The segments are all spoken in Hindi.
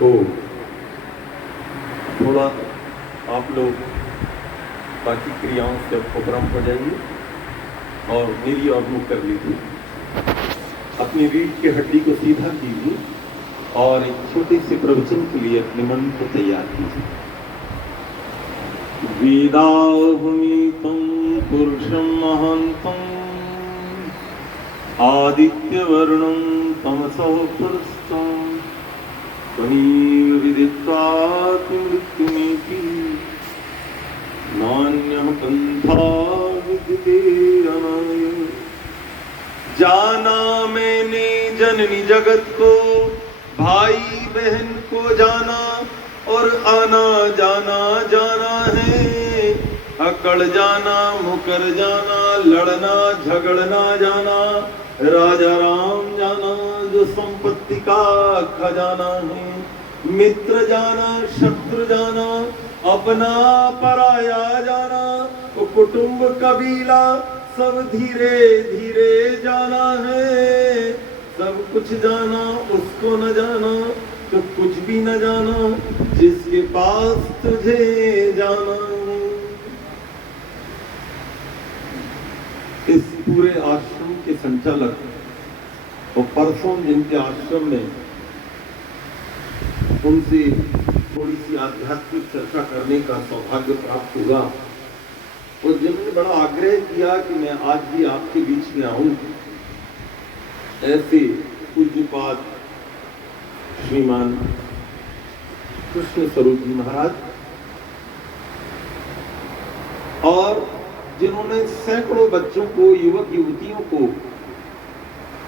तो थोड़ा आप लोग बाकी क्रियाओं से उपक्रम हो जाइए और मेरी ओर मुख कर लीजिए। अपनी रीढ़ की हड्डी को सीधा कीजिए और एक छोटे से प्रवचन के लिए अपने मन को तैयार कीजिए। वेदाहुमीतं पुरुषं महान्तं आदित्यवर्णं तमसः पुरस्तं त्वमेव विदित्वाति मृत्युमेति नान्यः पन्था विद्यते अनाय। जाना मैंने जननी जगत को, भाई बहन को जाना और आना जाना जाना है। अकड़ जाना मुकर जाना, लड़ना झगड़ना जाना, राजा राम जाना जो संपत्ति का खजाना है। मित्र जाना शत्रु जाना, अपना पराया जाना, कुटुंब कबीला सब धीरे धीरे जाना है। सब कुछ जाना उसको न जाना तो कुछ भी न जाना जिसके पास तुझे जाना है। इस पूरे आश्रम के संचालक और परसों जिनके आश्रम में उनसे थोड़ी सी आध्यात्मिक चर्चा करने का सौभाग्य प्राप्त हुआ और जिन्होंने बड़ा आग्रह किया कि मैं आज भी आपके बीच में आऊं, ऐसे पूज्यपाद श्रीमान कृष्ण स्वरूप जी महाराज, और जिन्होंने सैकड़ों बच्चों को, युवक युवतियों को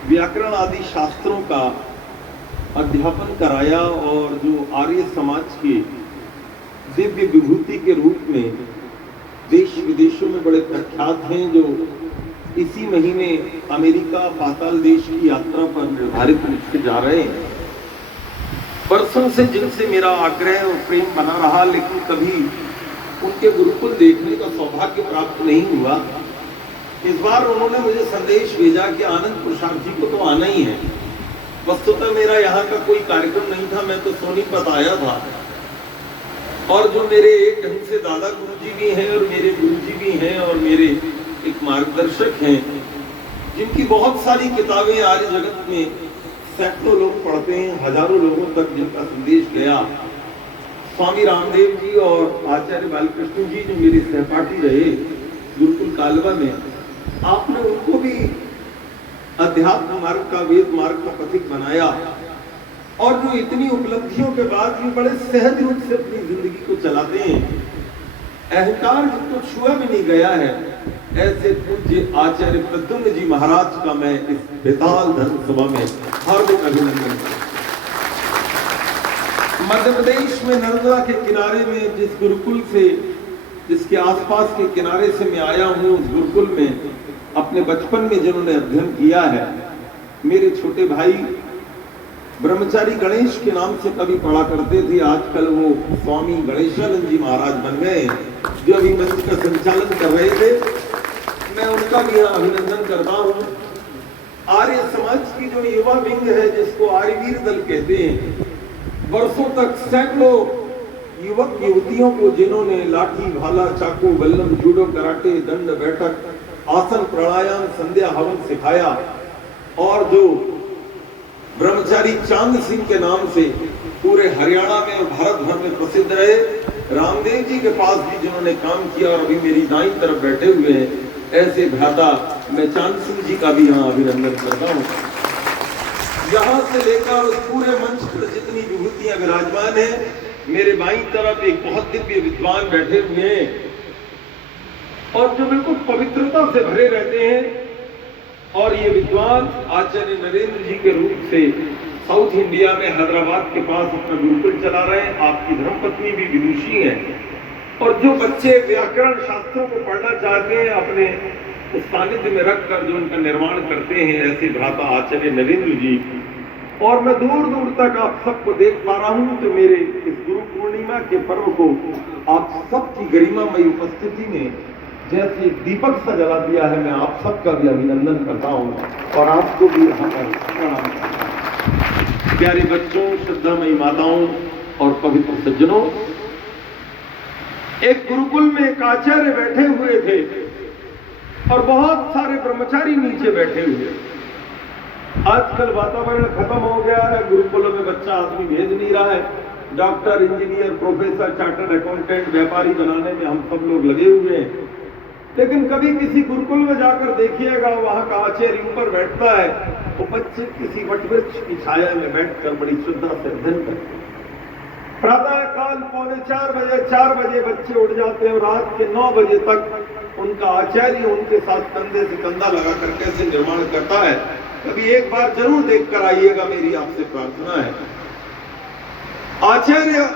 व्याकरण आदि शास्त्रों का अध्यापन कराया और जो आर्य समाज के दिव्य विभूति के रूप में देश विदेशों में बड़े प्रख्यात हैं, जो इसी महीने अमेरिका पाताल देश की यात्रा पर निर्धारित रूप से जा रहे हैं। परसों से जिनसे मेरा आग्रह और प्रेम बना रहा, लेकिन कभी उनके गुरुकुल देखने का सौभाग्य प्राप्त नहीं हुआ। इस बार उन्होंने मुझे संदेश भेजा कि आनंद प्रसाद जी को तो आना ही है। वस्तुतः मेरा यहाँ का कोई कार्यक्रम नहीं था, मैं तो सोनीपत आया था। और जो मेरे एक ढंग से दादा गुरुजी भी हैं और मेरे गुरुजी भी हैं और मेरे एक मार्गदर्शक हैं, जिनकी बहुत सारी किताबें आर्य जगत में सैकड़ों लोग पढ़ते हैं, हजारों लोगों तक जिनका संदेश गया। स्वामी रामदेव जी और आचार्य बालकृष्ण जी जो मेरे सहपाठी रहे गुरुकुल कालवा में, आपने उनको भी अध्यात्म मार्ग का, वेद मार्ग का पथिक बनाया। और जो इतनी उपलब्धियों के बाद भी बड़े सहज रूप से अपनी जिंदगी को चलाते हैं, अहंकार जिनको छुआ भी नहीं गया है, ऐसे पूज्य आचार्य प्रद्युम्न जी महाराज का मैं इस बेताल धर्म सभा में हार्दिक अभिनंदन करता हूं। मध्य प्रदेश में नर्मदा के किनारे में जिस गुरुकुल से, जिसके आसपास के किनारे से मैं आया हूँ, उस गुरुकुल में अपने बचपन में जिन्होंने अध्ययन किया है, मेरे छोटे भाई ब्रह्मचारी गणेश के नाम से कभी पढ़ा करते थे। आजकल वो स्वामी गणेशानंद जी महाराज बन गए, जो अभी मंच का संचालन कर रहे थे। मैं उनका भी यहाँ अभिनंदन करता हूँ। आर्य समाज की जो युवा विंग है, जिसको आर्यवीर दल कहते हैं, वर्षों तक सैकड़ों युवक युवतियों को जिन्होंने लाठी भाला चाकू बल्लम जूडो कराटे दंड बैठक आसन प्राणायाम संध्या हवन सिखाया, और जो ब्रह्मचारी चांद सिंह के नाम से पूरे हरियाणा में और भारत भर में प्रसिद्ध रहे, रामदेव जी के पास भी जिन्होंने काम किया और अभी मेरी दाईं तरफ बैठे हुए हैं, ऐसे भ्राता मैं चांद सिंह जी का भी यहाँ अभिनंदन करता हूँ। यहाँ से लेकर उस पूरे मंच पर जितनी विभूतियां विराजमान है, मेरे बाईं तरफ एक बहुत दिव्य विद्वान बैठे हुए हैं और जो बिल्कुल पवित्रता से भरे रहते हैं। और ये विद्वान आचार्य नरेंद्र जी के रूप से साउथ इंडिया में हैदराबाद के पास अपना गुरुकुल चला रहे हैं। आपकी धर्मपत्नी भी विदुषी है। और जो बच्चे व्याकरण शास्त्रों को पढ़ना चाहते हैं, अपने उस सानिध्य में रखकर जो उनका निर्माण करते हैं, ऐसे भ्राता आचार्य नरेंद्र जी। और मैं दूर दूर तक आप सबको देख पा रहा हूं, तो मेरे इस गुरु पूर्णिमा के पर्व को आप सबकी गरिमामयी उपस्थिति में जैसे दीपक सा जला दिया है, मैं आप सबका भी अभिनंदन करता हूं और आपको भी यहाँ पर प्रणाम करता हूं। प्यारे बच्चों, श्रद्धामयी माताओं और पवित्र सज्जनों, एक गुरुकुल में एक आचार्य बैठे हुए थे और बहुत सारे ब्रह्मचारी नीचे बैठे हुए। आजकल वातावरण खत्म हो गया है, गुरुकुलों में बच्चा आदमी भेज नहीं रहा है। Doctor, engineer, professor, chartered accountant, व्यापारी बनाने में हम सब लोग लगे हुए हैं। लेकिन कभी किसी गुरुकुल में जाकर देखिएगा, वहां का आचार्य ऊपर बैठता है, वो बच्चे किसी वटवृक्ष की छाया में बैठकर बड़ी श्रद्धा से अध्ययन करते हैं। प्रातः काल 4 बजे बच्चे उठ जाते हैं और रात के 9 बजे तक उनका आचार्य उनके साथ कंधे से कंधा लगाकर कैसे निर्माण करता है, कभी एक बार जरूर देखकर आइएगा, मेरी आपसे प्रार्थना है। आचार्य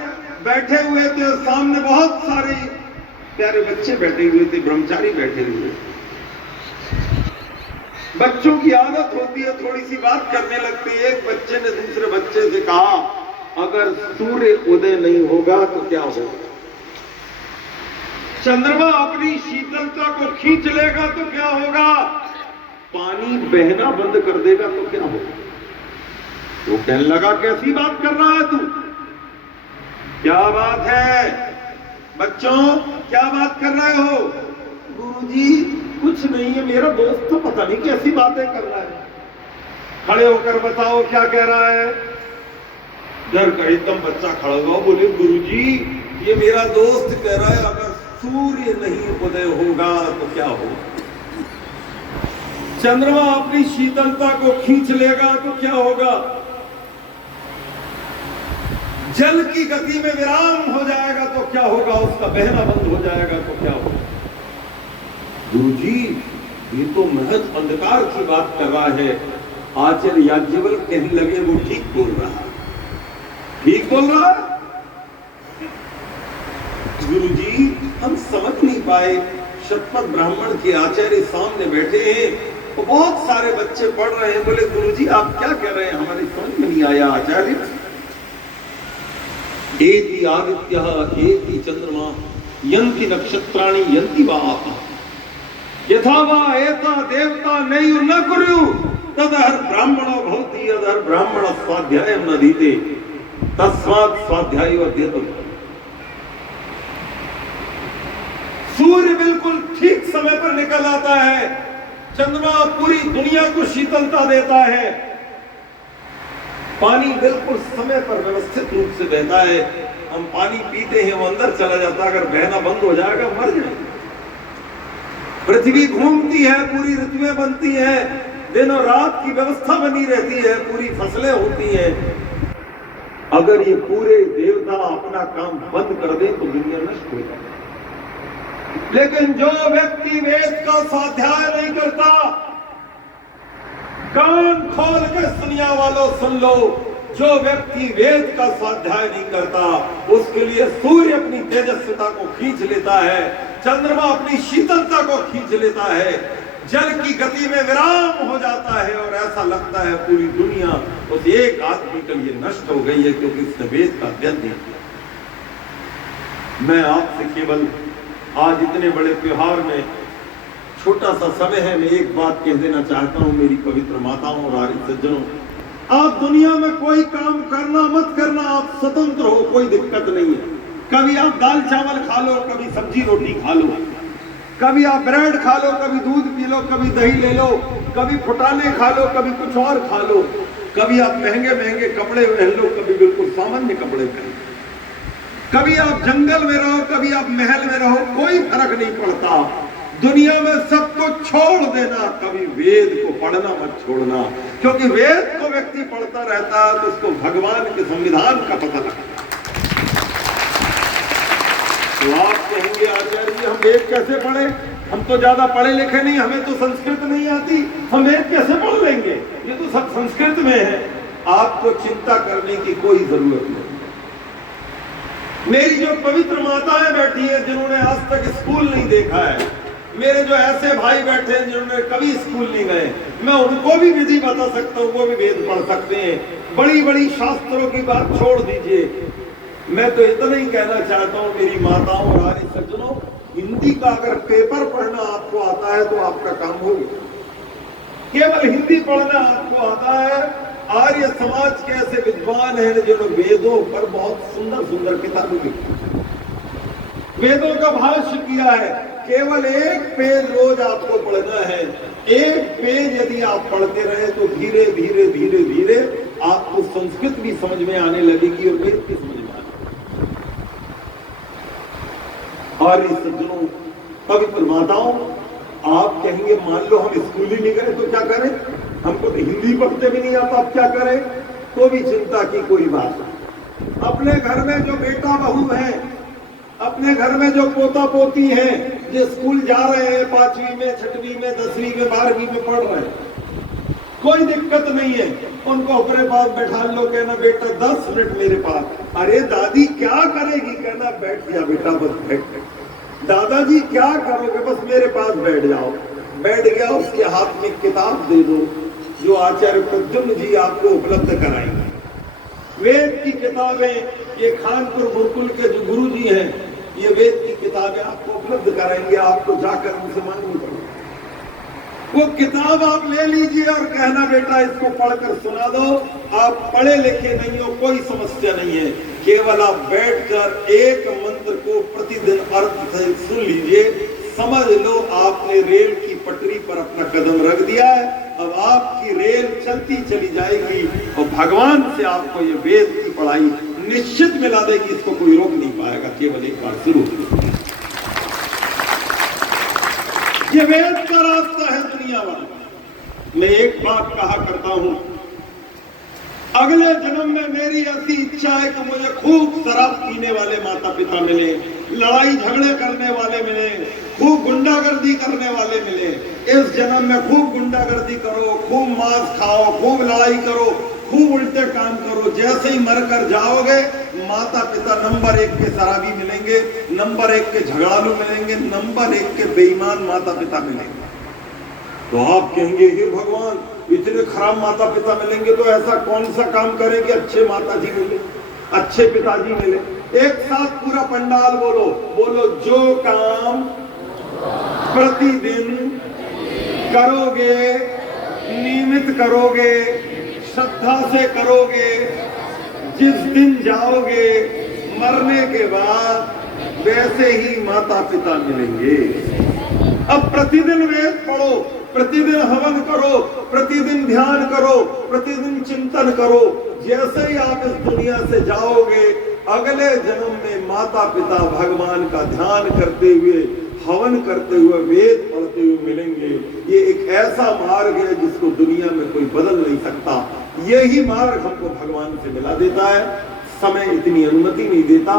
बैठे हुए थे और सामने बहुत सारे प्यारे बच्चे बैठे हुए थे, ब्रह्मचारी बैठे हुए। बच्चों की आदत होती है, थोड़ी सी बात करने लगती है। एक बच्चे ने दूसरे बच्चे से कहा, अगर सूर्य उदय नहीं होगा तो क्या होगा? चंद्रमा अपनी शीतलता को खींच लेगा तो क्या होगा? पानी बहना बंद कर देगा तो क्या होगा? वो कहने लगा, कैसी बात कर रहा है तू? क्या बात है बच्चों, क्या बात कर रहे हो? गुरुजी कुछ नहीं है, मेरा दोस्त तो पता नहीं कैसी बातें कर रहा है। खड़े होकर बताओ क्या कह रहा है। डर कर एकदम बच्चा खड़ा हुआ, बोले गुरुजी ये मेरा दोस्त कह रहा है अगर सूर्य नहीं उदय होगा तो क्या होगा? चंद्रमा अपनी शीतलता को खींच लेगा तो क्या होगा? जल की गति में विराम हो जाएगा तो क्या होगा? उसका बहना बंद हो जाएगा तो क्या होगा? गुरुजी ये तो महज अंधकार की बात कर रहा है। आचार्य याज्ञवल्क्य कहने लगे, वो ठीक बोल रहा है, ठीक बोल रहा है। गुरुजी हम समझ नहीं पाए। शतपथ ब्राह्मण के आचार्य सामने बैठे हैं, तो बहुत सारे बच्चे पढ़ रहे हैं। बोले गुरुजी आप क्या कह रहे हैं, हमारी समझ में नहीं आया। आचार्य, एति आदित्यः एति चंद्रमा यन्ति नक्षत्राणि यन्ति वाप यथा वा एता देवता नैव न कुर्यु तदहर ब्राह्मणो भवति यदहर ब्राह्मण स्वाध्यायं न दीते तस्मात् स्वाध्यायो अध्येतु। सूर्य बिल्कुल ठीक समय पर निकल आता है, चंद्रमा पूरी दुनिया को शीतलता देता है, पानी बिल्कुल समय पर व्यवस्थित रूप से बहता है। हम पानी पीते हैं, वो अंदर चला जाता है, अगर बहना बंद हो जाएगा मर जाएगा। पृथ्वी घूमती है, पूरी ऋतुएं बनती हैं, दिन और रात की व्यवस्था बनी रहती है, पूरी फसलें होती हैं। अगर ये पूरे देवता अपना काम बंद कर दें तो दुनिया नष्ट हो जाएगी। लेकिन जो व्यक्ति वेद का स्वाध्याय नहीं करता, कान खोल के सुनिया वालों सुन लो, जो व्यक्ति वेद का स्वाध्याय नहीं करता उसके लिए सूर्य अपनी तेजस्विता को खींच लेता है, चंद्रमा अपनी शीतलता को खींच लेता है, जल की गति में विराम हो जाता है और ऐसा लगता है पूरी दुनिया उस एक आदमी के लिए नष्ट हो गई है क्योंकि इसने वेद का अध्ययन नहीं किया। मैं आपसे केवल आज इतने बड़े त्योहार में छोटा सा समय है, मैं एक बात कह देना चाहता हूं मेरी पवित्र माताओं और आर्य सज्जनों, आप दुनिया में कोई काम करना मत करना, आप स्वतंत्र हो, कोई दिक्कत नहीं है। कभी आप दाल चावल खा लो, कभी सब्जी रोटी खा लो, कभी आप ब्रेड खा लो, कभी दूध पी लो, कभी दही ले लो, कभी फुटाने खा लो, कभी कुछ और खा लो, कभी आप महंगे महंगे कपड़े पहन लो, कभी बिल्कुल सामान्य कपड़े पहन लो, कभी आप जंगल में रहो, कभी आप महल में रहो, कोई फर्क नहीं पड़ता। दुनिया में सबको छोड़ देना, कभी वेद को पढ़ना मत छोड़ना, क्योंकि वेद को व्यक्ति पढ़ता रहता है तो उसको भगवान के संविधान का पता लगता है। तो आप कहेंगे आचार्य हम वेद कैसे पढ़े, हम तो ज्यादा पढ़े लिखे नहीं, हमें तो संस्कृत नहीं आती, हम वेद कैसे पढ़ लेंगे, ये तो सब संस्कृत में है। आपको चिंता करने की कोई जरूरत नहीं। मेरी जो पवित्र माताएं बैठी हैं जिन्होंने आज तक स्कूल नहीं देखा है, मेरे जो ऐसे भाई बैठे हैं जिन्होंने कभी स्कूल नहीं गए, मैं उनको भी विधि बता सकता हूँ, वो भी वेद पढ़ सकते हैं। बड़ी बड़ी शास्त्रों की बात छोड़ दीजिए, मैं तो इतना ही कहना चाहता हूँ मेरी माताओं और आर्य सज्जनों, हिंदी का अगर पेपर पढ़ना आपको आता है तो आपका काम हो गया। केवल हिंदी पढ़ना आपको आता है आर्य समाज के ऐसे विद्वान हैं जिन्होंने वेदों पर बहुत सुंदर सुंदर किताबें लिखी, वेदों का भाष्य किया है। केवल एक पेज रोज आपको पढ़ना है। एक पेज यदि आप पढ़ते रहे तो धीरे धीरे धीरे धीरे आपको संस्कृत भी समझ में आने लगेगी और वेद भी समझ में आने। और इस सज्जनों, पवित्र माताओं, आप कहेंगे मान लो हम स्कूल ही नहीं गए तो क्या करें, हमको तो हिंदी पढ़ते भी नहीं आता, अब क्या करें? तो भी चिंता की कोई बात नहीं। अपने घर में जो बेटा बहू है, अपने घर में जो पोता पोती हैं, जो स्कूल जा रहे हैं, 5वीं में, 6वीं में, 10वीं में, 12वीं में पढ़ रहे हैं, कोई दिक्कत नहीं है। उनको अपने पास बैठा लो, कहना बेटा 10 मिनट मेरे पास। अरे दादी क्या करेगी? कहना बैठ जा बेटा, बस बैठ। दादाजी क्या करोगे? बस मेरे पास बैठ जाओ। बैठ गया, उसके हाथ में किताब दे दो जो आचार्य प्रद्युम्न जी आपको उपलब्ध कराएंगे। वेद की किताबें, ये खानपुर गुरुकुल के जो गुरु जी हैं, ये वेद की किताबें आपको उपलब्ध कराएंगे। आपको जाकर उनसे मांगनी पड़ेगी। वो किताब आप ले लीजिए और कहना बेटा इसको पढ़कर सुना दो। आप पढ़े लिखे नहीं हो, कोई समस्या नहीं है। केवल आप बैठकर एक मंत्र को प्रतिदिन अर्थ से सुन लीजिए, समझ लो आपने रेल की पटरी पर अपना कदम रख दिया है। अब आपकी रेल चलती चली जाएगी और भगवान से आपको ये वेद की पढ़ाई निश्चित मिला देगी, इसको कोई रोक नहीं पाएगा। केवल एक बार शुरू, ये वेद का रास्ता है दुनिया वाला। मैं एक बात कहा करता हूं, अगले जन्म में मेरी ऐसी इच्छा है कि मुझे खूब शराब पीने वाले माता पिता मिले, लड़ाई झगड़े करने वाले मिले, खूब गुंडागर्दी करने वाले मिले। इस जन्म में खूब गुंडागर्दी करो, खूब मांस खाओ, खूब लड़ाई करो, खूब उल्टे काम करो। जैसे ही मरकर जाओगे, माता पिता नंबर 1 के शराबी मिलेंगे, नंबर 1 के झगड़ालू मिलेंगे, नंबर 1 के बेईमान माता पिता मिलेंगे। तो आप कहेंगे हे भगवान, इतने खराब माता पिता मिलेंगे तो ऐसा कौन सा काम करें कि अच्छे माता जी मिले, अच्छे पिताजी मिले? एक साथ पूरा पंडाल बोलो, बोलो जो काम प्रतिदिन करोगे, नियमित करोगे, श्रद्धा से करोगे, जिस दिन जाओगे मरने के बाद वैसे ही माता पिता मिलेंगे। अब प्रतिदिन वेद पढ़ो, प्रतिदिन हवन करो, प्रतिदिन ध्यान करो, प्रतिदिन चिंतन करो। जैसे ही आप इस दुनिया से जाओगे, अगले जन्म में माता पिता भगवान का ध्यान करते हुए, हवन करते हुए, वेद पढ़ते हुए मिलेंगे। ये एक ऐसा मार्ग है जिसको दुनिया में कोई बदल नहीं सकता। यही मार्ग हमको भगवान से मिला देता है। समय इतनी अनुमति नहीं देता।